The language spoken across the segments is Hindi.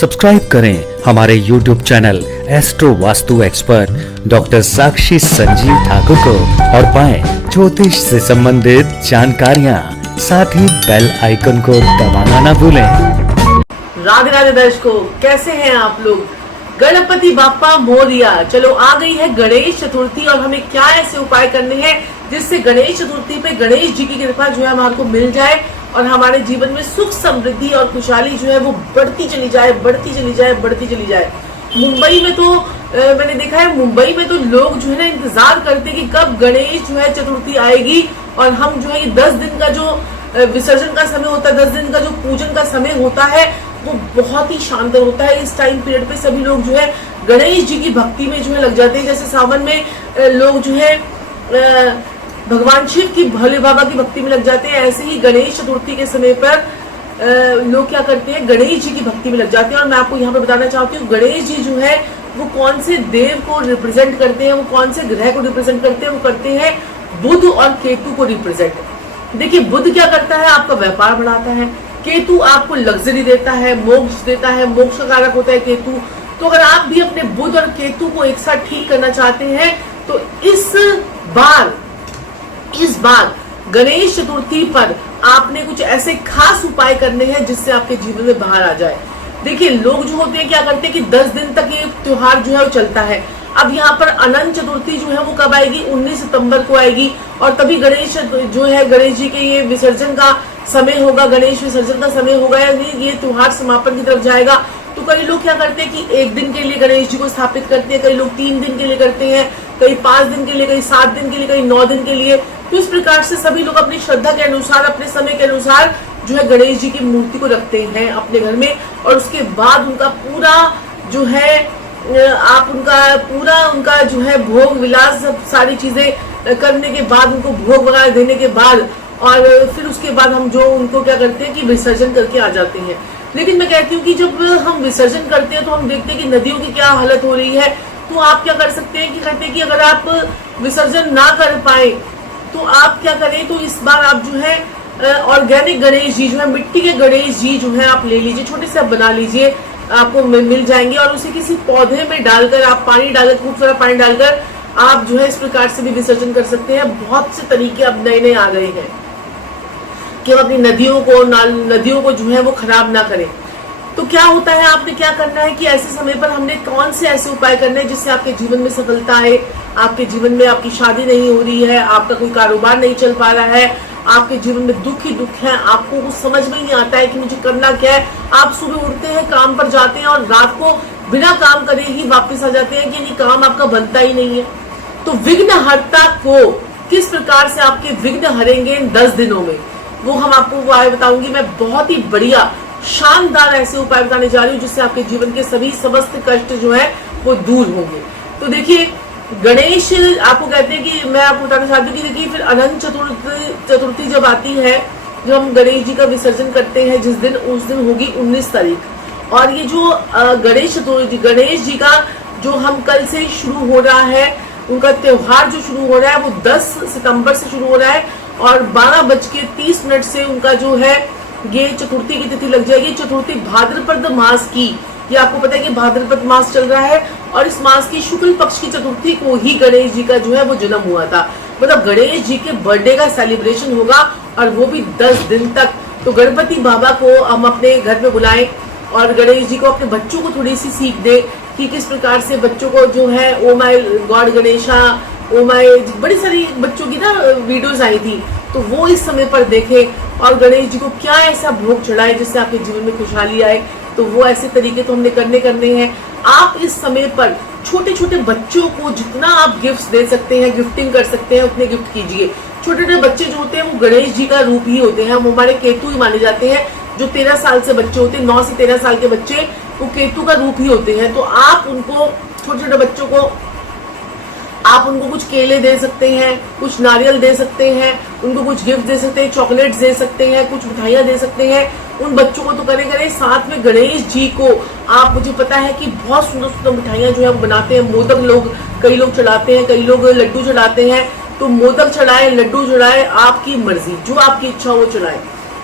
सब्सक्राइब करें हमारे YouTube channel astro Vastu expert doctor Sakshi Sanjeev Thakur को और पाएं ज्योतिष से संबंधित जानकारियां। साथ ही बेल आइकन को दबाना ना भूलें। राधे राधे दर्शकों, कैसे हैं आप लोग। गणपति बाप्पा मोरिया। चलो आ गई है गणेश चतुर्थी और हमें क्या ऐसे उपाय करने हैं जिससे गणेश चतुर्थी पे गणेश जी की कृपा जो है हमारे को मिल जाए और हमारे जीवन में सुख समृद्धि और खुशहाली जो है वो बढ़ती चली जाए, बढ़ती चली जाए, बढ़ती चली जाए। मुंबई में तो मैंने देखा है, मुंबई में तो लोग जो है ना इंतजार करते हैं कि कब गणेश जो है चतुर्थी आएगी और हम जो है ये 10 दिन का जो विसर्जन का समय होता है, 10 दिन का जो पूजन का समय होता है वो बहुत ही शानदार होता है। इस टाइम पीरियड पे सभी लोग जो है गणेश जी की भक्ति में जो है लग जाते हैं। जैसे सावन में लोग जो है भगवान शिव की, भोले बाबा की भक्ति में लग जाते हैं, ऐसे ही गणेश चतुर्थी के समय पर लोग क्या करते हैं, गणेश जी की भक्ति में लग जाते हैं। और मैं आपको यहाँ पे बताना चाहती हूँ गणेश जी जो है वो कौन से देव को रिप्रेजेंट करते हैं, वो कौन से ग्रह को रिप्रेजेंट करते हैं। वो करते हैं बुध और केतु को रिप्रेजेंट। देखिए, बुध क्या करता है, आपका व्यापार बढ़ाता है। केतु आपको लग्जरी देता है, मोक्ष देता है, मोक्ष का कारक होता है केतु। तो अगर आप भी अपने बुध और केतु को एक साथ ठीक करना चाहते हैं तो इस बार गणेश चतुर्थी पर आपने कुछ ऐसे खास उपाय करने हैं जिससे आपके जीवन में बाहर आ जाए। देखिए, लोग जो होते हैं क्या करते हैं कि 10 दिन तक ये त्योहार जो है वो चलता है। अब यहाँ पर अनंत चतुर्थी जो है वो कब आएगी, 19 सितंबर को आएगी और तभी गणेश जो है गणेश जी के ये विसर्जन का समय होगा, गणेश विसर्जन का समय होगा, यानी ये त्योहार समापन की तरफ जाएगा। तो कई लोग क्या करते हैं कि 1 दिन के लिए गणेश जी को स्थापित करते हैं, कई लोग 3 दिन के लिए करते हैं, कई 5 दिन के लिए, कई 7 दिन के लिए, कई 9 दिन के लिए। तो इस प्रकार से सभी लोग अपनी श्रद्धा के अनुसार, अपने समय के अनुसार जो है गणेश जी की मूर्ति को रखते हैं अपने घर में। और उसके बाद उनका पूरा जो है आप उनका जो है भोग विलास सारी चीजें करने के बाद, उनको भोग वगैरह देने के बाद और फिर उसके बाद हम जो उनको क्या करते हैं कि विसर्जन करके आ जाते हैं। लेकिन मैं कहती हूँ कि जब हम विसर्जन करते हैं तो हम देखते हैं कि नदियों की क्या हालत हो रही है। तो आप क्या कर सकते हैं कि कहते हैं कि अगर आप विसर्जन ना कर पाए तो आप क्या करें, तो इस बार आप जो है ऑर्गेनिक गणेश जी जो है, मिट्टी के गणेश जी जो है आप ले लीजिए, छोटे से आप बना लीजिए, आपको मिल जाएंगे। और उसे किसी पौधे में डालकर आप पानी डालकर, खूब सारा पानी डालकर आप जो है इस प्रकार से भी विसर्जन कर सकते हैं। बहुत से तरीके अब नए नए आ गए हैं कि हम अपनी नदियों को जो है वो खराब ना करें। तो क्या होता है, आपने क्या करना है कि ऐसे समय पर हमने कौन से ऐसे उपाय करने हैं जिससे आपके जीवन में सफलता है, आपके जीवन में आपकी शादी नहीं हो रही है, आपका कोई कारोबार नहीं चल पा रहा है, आपके जीवन में दुख ही दुख है, आपको कुछ समझ में नहीं आता है कि मुझे करना क्या है। आप सुबह उठते हैं, काम पर जाते हैं और रात को बिना काम करे ही वापस आ जाते हैं कि काम आपका बनता ही नहीं है। तो विघ्नहर्ता को किस प्रकार से आपके विघ्न हरेंगे इन 10 दिनों में, वो हम आपको उपाय बताऊंगी। मैं बहुत ही बढ़िया शानदार ऐसे उपाय बताने जा रही हूँ जिससे आपके जीवन के सभी समस्त कष्ट जो है वो दूर होंगे। तो देखिए, गणेश आपको कहते हैं कि मैं आपको बताना चाहती हूँ कि देखिए, फिर अनंत चतुर्थी जब आती है, जब हम गणेश जी का विसर्जन करते हैं जिस दिन, उस दिन होगी 19 तारीख। और ये जो गणेश जी का जो हम कल से शुरू हो रहा है, उनका त्योहार जो शुरू हो रहा है वो 10 सितंबर से शुरू हो रहा है और 12:30 से उनका जो है ये चतुर्थी की तिथि लग जाएगी। चतुर्थी भाद्रपद मास की, ये आपको पता है कि भाद्रपद मास चल रहा है और इस मास की शुक्ल पक्ष की चतुर्थी को ही गणेश जी का जो है वो जन्म हुआ था। मतलब गणेश जी के बर्थडे का सेलिब्रेशन होगा और वो भी 10 दिन तक। तो गणपति बाबा को हम अपने घर में बुलाएं और गणेश जी को, अपने बच्चों को थोड़ी सी सीख दे कि किस प्रकार से बच्चों को जो है oh my God Ganesha, oh my, बड़ी सारी बच्चों की ना वीडियोस आई थी, तो वो इस समय पर देखें और गणेश जी को क्या ऐसा भोग चढ़ाए जिससे आपके जीवन में खुशहाली आए। तो वो ऐसे तरीके तो हमने करने हैं। आप इस समय पर छोटे छोटे बच्चों को जितना आप गिफ्ट्स दे सकते हैं, गिफ्टिंग कर सकते हैं, उतने गिफ्ट कीजिए। छोटे छोटे बच्चे जो होते हैं वो गणेश जी का रूप ही होते हैं, वो हमारे केतु ही माने जाते हैं। जो 13 साल से बच्चे होते हैं, 9 से 13 साल के बच्चे, वो केतु का रूप ही होते हैं। तो आप उनको, छोटे छोटे बच्चों को आप उनको कुछ केले दे सकते हैं, कुछ नारियल दे सकते हैं, उनको कुछ गिफ्ट दे सकते हैं, चॉकलेट्स दे सकते हैं, कुछ मिठाइयाँ दे सकते हैं। उन बच्चों को तो करें साथ में गणेश जी को आप, मुझे पता है कि बहुत सुंदर सुंदर मिठाइयाँ जो है वो बनाते हैं। मोदक कई लोग चढ़ाते हैं, कई लोग लड्डू चढ़ाते हैं। तो मोदक चढ़ाए, लड्डू चढ़ाए, आपकी मर्जी, जो आपकी इच्छा वो चढ़ाए,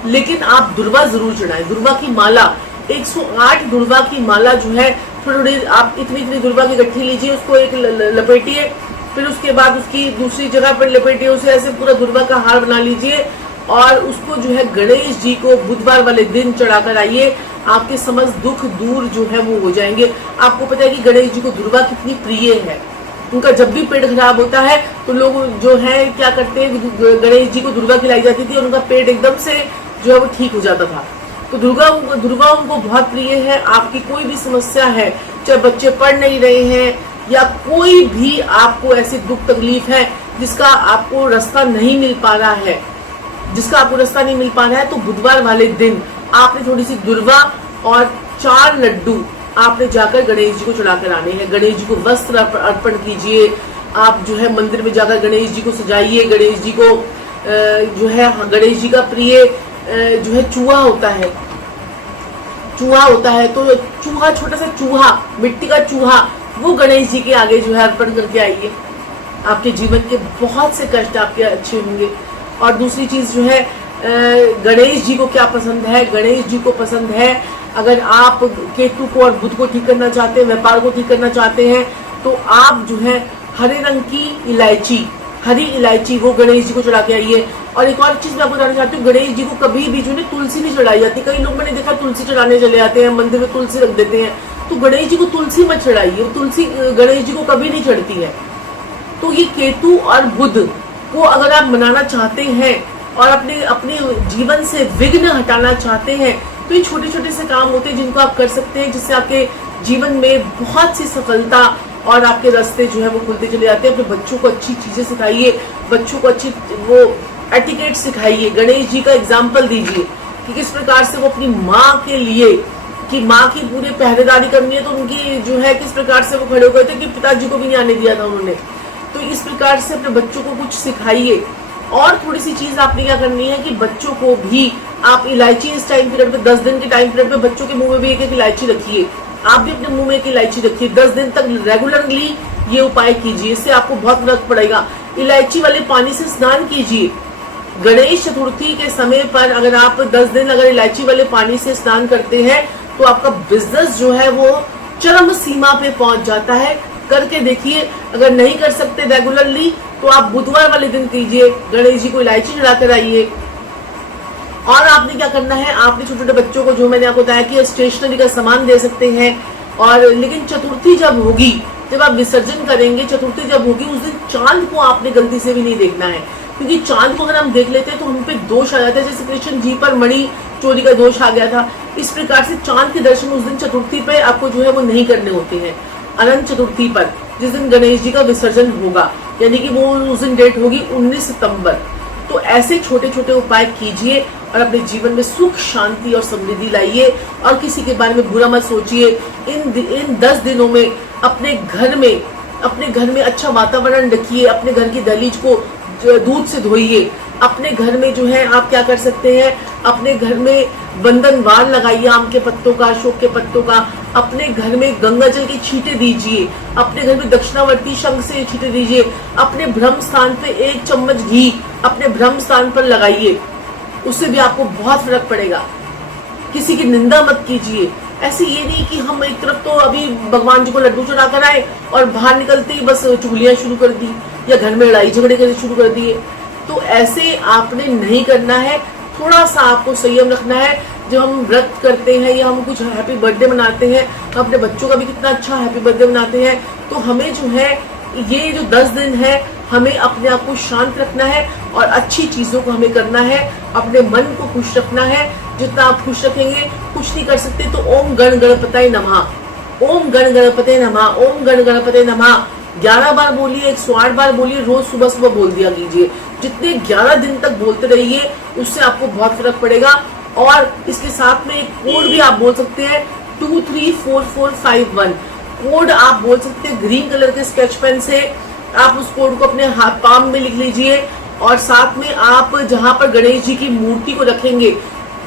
लेकिन आप दुर्वा जरूर चढ़ाएं। दुर्वा की माला 108 दुर्वा की माला जो है थोड़ी थोड़ी आप इतनी दुर्वा की गट्ठी लीजिए, उसको एक लपेटिए, फिर उसके बाद उसकी दूसरी जगह पर लपेटिए, उसे ऐसे पूरा दुर्वा का हार बना लीजिए और उसको जो है गणेश जी को बुधवार वाले दिन चढ़ाकर आइए। आपके समस्त दुख दूर जो है वो हो जाएंगे। आपको पता है कि गणेश जी को दुर्वा कितनी प्रिय है। उनका जब भी पेट खराब होता है तो लोग जो है क्या करते हैं, गणेश जी को दुर्वा खिलाई जाती थी और उनका पेट एकदम से जो है वो ठीक हो जाता था। तो दुर्गा उनको बहुत प्रिय है। आपकी कोई भी समस्या है, चाहे बच्चे पढ़ नहीं रहे हैं या कोई भी आपको ऐसी दुख तकलीफ है जिसका आपको रास्ता नहीं मिल पा रहा है, तो बुधवार वाले दिन आपने थोड़ी सी दुर्वा और 4 लड्डू आपने जाकर गणेश जी को चढ़ाकर आने हैं। गणेश जी को वस्त्र अर्पण कीजिए। आप जो है मंदिर में जाकर गणेश जी को सजाइए। गणेश जी को जो है गणेश जी का प्रिय जो है चूहा होता है, तो चूहा, छोटा सा चूहा, मिट्टी का चूहा, वो गणेश जी के आगे जो है अर्पण करके आइए। आपके जीवन के बहुत से कष्ट आपके अच्छे होंगे। और दूसरी चीज जो है, गणेश जी को क्या पसंद है? गणेश जी को पसंद है, अगर आप केतु को और बुध को ठीक करना चाहते हैं, व्यापार को ठीक करना चाहते हैं, तो आप जो है हरे रंग की इलायची, हरी इलायची वो गणेश जी को चढ़ा के आइए। और एक और चीज मैं आपको बताना चाहती हूँ, गणेश जी को कभी भी जो है तुलसी नहीं चढ़ाई जाती। कई लोग मैंने देखा तुलसी चढ़ाने चले जाते हैं, मंदिर में तुलसी रख देते हैं, तो गणेश जी को तुलसी मत चढ़ाइए। तुलसी गणेश जी को कभी नहीं चढ़ती है। तो ये केतु और बुध को अगर आप मनाना चाहते हैं और अपने जीवन से विघ्न हटाना चाहते हैं, तो ये छोटे छोटे से काम होते हैं जिनको आप कर सकते हैं, जिससे आपके जीवन में बहुत सी सफलता और आपके रास्ते जो है वो खुलते चले जाते हैं। अपने बच्चों को अच्छी चीजें सिखाइए, बच्चों को अच्छी वो एटिकेट सिखाइए। गणेश जी का एग्जाम्पल दीजिए कि किस प्रकार से वो अपनी माँ के लिए, कि माँ की पूरी पहरेदारी करनी है तो उनकी जो है किस प्रकार से वो खड़े हो गए थे कि पिताजी को भी नहीं आने दिया था उन्होंने। तो इस प्रकार से अपने बच्चों को कुछ सिखाइए। और थोड़ी सी चीज आपने क्या करनी है कि बच्चों को भी आप इलायची इस टाइम पीरियड पे, 10 दिन के टाइम पीरियड पे बच्चों के मुंह में भी एक इलायची रखिए। आप भी अपने मुंह में एक इलायची रखिए। 10 दिन तक रेगुलरली ये उपाय कीजिए, इससे आपको बहुत फर्क पड़ेगा। इलायची वाले पानी से स्नान कीजिए। गणेश चतुर्थी के समय पर अगर आप 10 दिन अगर इलायची वाले पानी से स्नान करते हैं तो आपका बिजनेस जो है वो चरम सीमा पे पहुंच जाता है। करके देखिए। अगर नहीं कर सकते रेगुलरली तो आप बुधवार वाले दिन कीजिए, गणेश जी को इलायची चढ़ाकर आइए। और आपने क्या करना है, आपने छोटे छोटे बच्चों को, जो मैंने आपको बताया कि स्टेशनरी का सामान दे सकते हैं। और लेकिन चतुर्थी जब होगी, जब आप विसर्जन करेंगे, चतुर्थी जब होगी उस दिन चांद को आपने गलती से भी नहीं देखना है, क्योंकि चांद को अगर हम देख लेते हैं तो हम पे दोष आ जाता है। जैसे कृष्ण जी पर मणि चोरी का दोष आ गया था, इस प्रकार से चांद के दर्शन उस दिन चतुर्थी पे आपको जो है वो नहीं करने होते हैं। अनंत चतुर्थी पर जिस दिन गणेश जी का विसर्जन होगा, यानी कि वो उस दिन डेट होगी 19 सितंबर। तो ऐसे छोटे छोटे उपाय कीजिए और अपने जीवन में सुख, शांति और समृद्धि लाइए। और किसी के बारे में बुरा मत सोचिए। इन 10 दिनों में अपने घर में अच्छा वातावरण रखिए। अपने घर की दहलीज को दूध से धोइए। अपने घर में जो है आप क्या कर सकते हैं, अपने घर में बंधनवार लगाइए आम के पत्तों का, अशोक के पत्तों का। अपने घर में गंगा जल की छींटे दीजिए। अपने घर में दक्षिणावर्ती शंख से छींटे दीजिए। अपने ब्रह्म स्थान पे 1 चम्मच घी अपने ब्रह्म स्थान पर लगाइए, उससे भी आपको बहुत फर्क पड़ेगा। किसी की निंदा मत कीजिए। ऐसे ये नहीं कि हम एक तरफ तो अभी भगवान जी को लड्डू चढ़ा कर आए और बाहर निकलते ही बस चुगलियां शुरू कर दी या घर में लड़ाई झगड़े करने शुरू कर दिए। तो ऐसे आपने नहीं करना है। थोड़ा सा आपको संयम रखना है। जब हम व्रत करते हैं या हम कुछ हैप्पी बर्थडे मनाते हैं, तो अपने बच्चों का भी कितना अच्छा हैप्पी बर्थडे मनाते हैं। तो हमें जो है ये जो 10 दिन है, हमें अपने आप को शांत रखना है और अच्छी चीजों को हमें करना है। अपने मन को खुश रखना है। जितना आप खुश रखेंगे, कुछ नहीं कर सकते तो ओम गण गणपतये नमः, ओम गण गणपतये नमः, ओम गण गणपतये नमः 11 बार बोलिए, 108 बार बोलिए। रोज सुबह सुबह बोल दिया कीजिए। जितने 11 दिन तक बोलते रहिए, उससे आपको बहुत फर्क पड़ेगा। और इसके साथ में एक कोड भी आप बोल सकते हैं, 234451 कोड आप बोल सकते हैं। ग्रीन कलर के स्केच पेन से आप उस कोड को अपने हाथ पाम में लिख लीजिए। और साथ में आप जहां पर गणेश जी की मूर्ति को रखेंगे,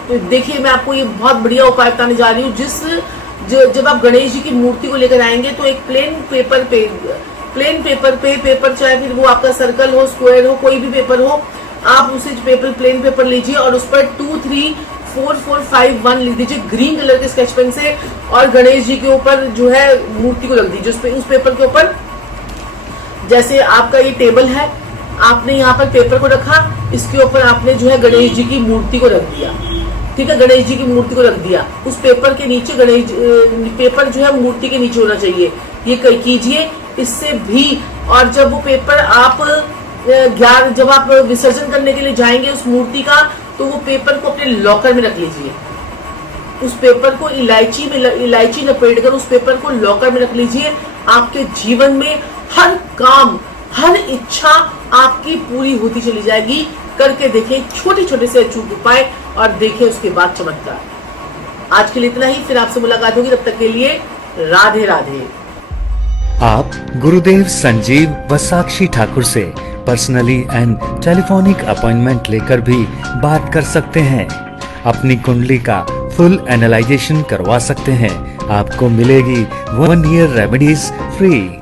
तो देखिए मैं आपको ये बहुत बढ़िया उपाय बताने जा रही हूँ। जब आप गणेश जी की मूर्ति को लेकर आएंगे तो एक प्लेन पेपर पे पेपर चाहे फिर वो आपका सर्कल हो, स्क्वायर हो, कोई भी पेपर हो, आप उसे पेपर प्लेन पेपर लीजिए और उस पर 4451 लिख दीजिए ग्रीन कलर के स्केच पेन से और गणेश जी के ऊपर जो है मूर्ति को रख दीजिए। उस पेपर के ऊपर जैसे आपका ये टेबल है, आपने यहाँ पर पेपर को रखा, इसके ऊपर आपने जो है गणेश जी की मूर्ति को रख दिया। ठीक है, गणेश जी की मूर्ति को रख दिया। उस पेपर के नीचे पेपर जो है मूर्ति के नीचे होना चाहिए। ये कीजिए इससे भी। और जब वो पेपर आप जब आप विसर्जन करने के लिए जाएंगे उस मूर्ति का, तो वो पेपर को अपने लॉकर में रख लीजिए। उस पेपर को इलायची लपेट कर उस पेपर को लॉकर में रख लीजिए। आपके जीवन में हर काम, हर इच्छा आपकी पूरी होती चली जाएगी। करके देखें छोटे छोटे से अचूक उपाय और देखें उसके बाद चमत्कार। आज के लिए इतना ही, फिर आपसे मुलाकात होगी। तब तक के लिए राधे राधे। आप गुरुदेव संजीव व साक्षी ठाकुर से पर्सनली एंड टेलीफोनिक अपॉइंटमेंट लेकर भी बात कर सकते हैं। अपनी कुंडली का फुल एनालाइजेशन करवा सकते हैं। आपको मिलेगी 1 ईयर रेमेडीज फ्री।